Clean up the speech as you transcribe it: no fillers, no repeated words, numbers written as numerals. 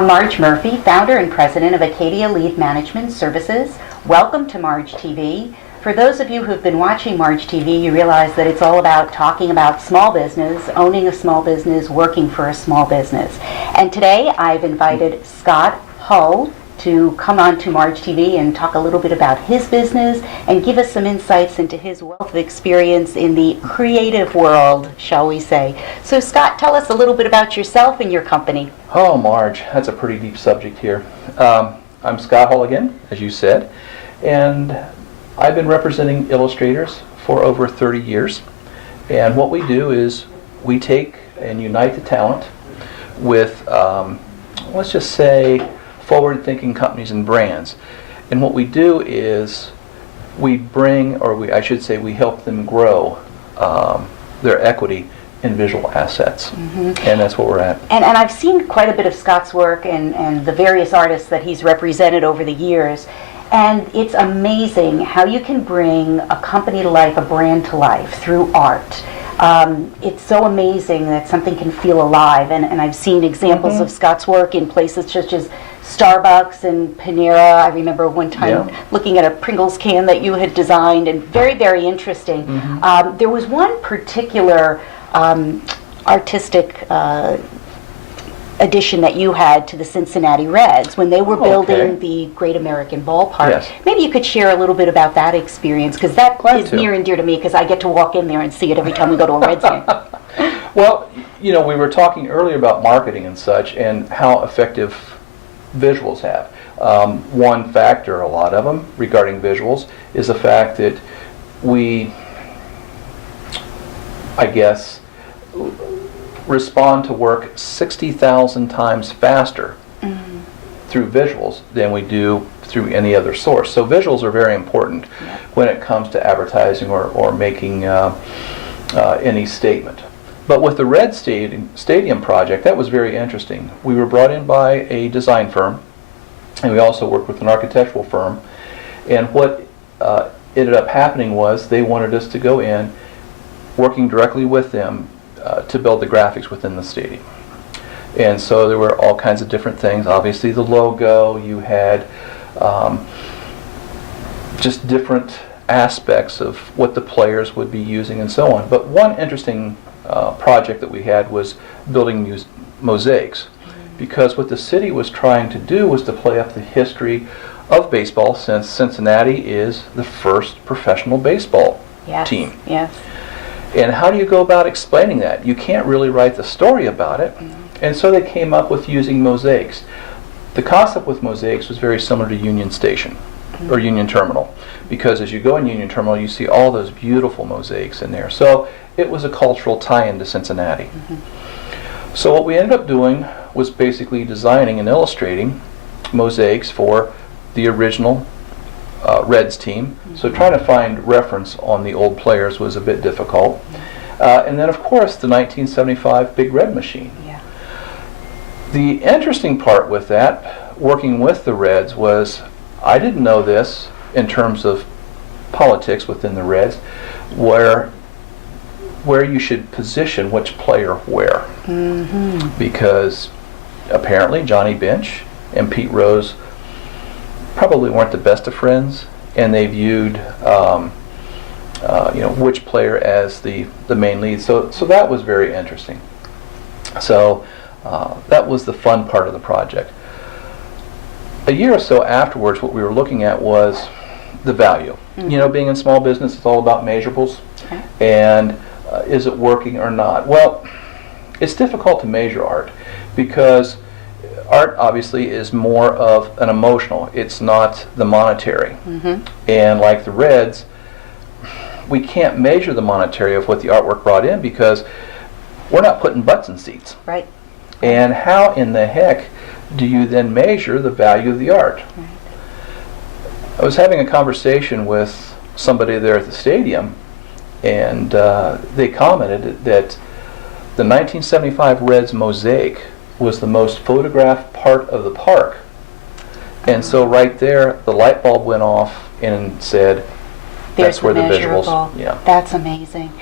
I'm Marge Murphy, founder and president of Acadia Lead Management Services. Welcome to MargeTV. For those of you who've been watching MargeTV, you realize that it's all about talking about small business, owning a small business, working for a small business. And today I've invited Scott Hull to come on to MargeTV and talk a little bit about his business and give us some insights into his wealth of experience in the creative world, shall we say. So Scott, tell us a little bit about yourself and your company. Oh, Marge, that's a pretty deep subject here. I'm Scott Hull again, as you said, and I've been representing illustrators for over 30 years. And what we do is we take and unite the talent with, let's just say, forward-thinking companies and brands. And what we do is we bring, or I should say, we help them grow their equity in visual assets. And that's what we're at. And I've seen quite a bit of Scott's work and the various artists that he's represented over the years. And it's amazing how you can bring a company to life, a brand to life through art. It's so amazing that something can feel alive. And I've seen examples of Scott's work in places such as Starbucks and Panera. I remember one time looking at a Pringles can that you had designed, and very, very interesting. There was one particular artistic addition that you had to the Cincinnati Reds when they were building the Great American Ballpark. Yes. Maybe you could share a little bit about that experience, because that is near and dear to me, because I get to walk in there and see it every time we go to a Reds game. Well, you know, we were talking earlier about marketing and such and how effective visuals have. One factor, a lot of them, regarding visuals is the fact that we, I guess, respond to work 60,000 times faster through visuals than we do through any other source. So visuals are very important when it comes to advertising or making any statement. But with the Red Stadium project, that was very interesting. We were brought in by a design firm, and we also worked with an architectural firm. And what ended up happening was they wanted us to go in, working directly with them to build the graphics within the stadium. And so there were all kinds of different things. Obviously the logo, you had just different aspects of what the players would be using and so on. But one interesting project that we had was building mosaics, because what the city was trying to do was to play up the history of baseball, since Cincinnati is the first professional baseball team. Yes. And how do you go about explaining that? You can't really write the story about it. And so they came up with using mosaics. The concept with mosaics was very similar to Union Station or Union Terminal, because as you go in Union Terminal, you see all those beautiful mosaics in there. So it was a cultural tie-in to Cincinnati. So what we ended up doing was basically designing and illustrating mosaics for the original Reds team. So trying to find reference on the old players was a bit difficult. And then of course the 1975 Big Red Machine. The interesting part with that, working with the Reds, was I didn't know this in terms of politics within the Reds, where you should position which player where. Because apparently Johnny Bench and Pete Rose probably weren't the best of friends, and they viewed you know, which player as the main lead. So that was very interesting. So that was the fun part of the project. A year or so afterwards, what we were looking at was the value. You know, being in small business, it's all about measurables. And is it working or not? Well, it's difficult to measure art, because art obviously is more of an emotional. It's not the monetary. And like the Reds, we can't measure the monetary of what the artwork brought in, because we're not putting butts in seats. Right. And how in the heck do you then measure the value of the art? I was having a conversation with somebody there at the stadium, and they commented that the 1975 Reds mosaic was the most photographed part of the park. And so right there, the light bulb went off and said, that's where the visuals. That's amazing.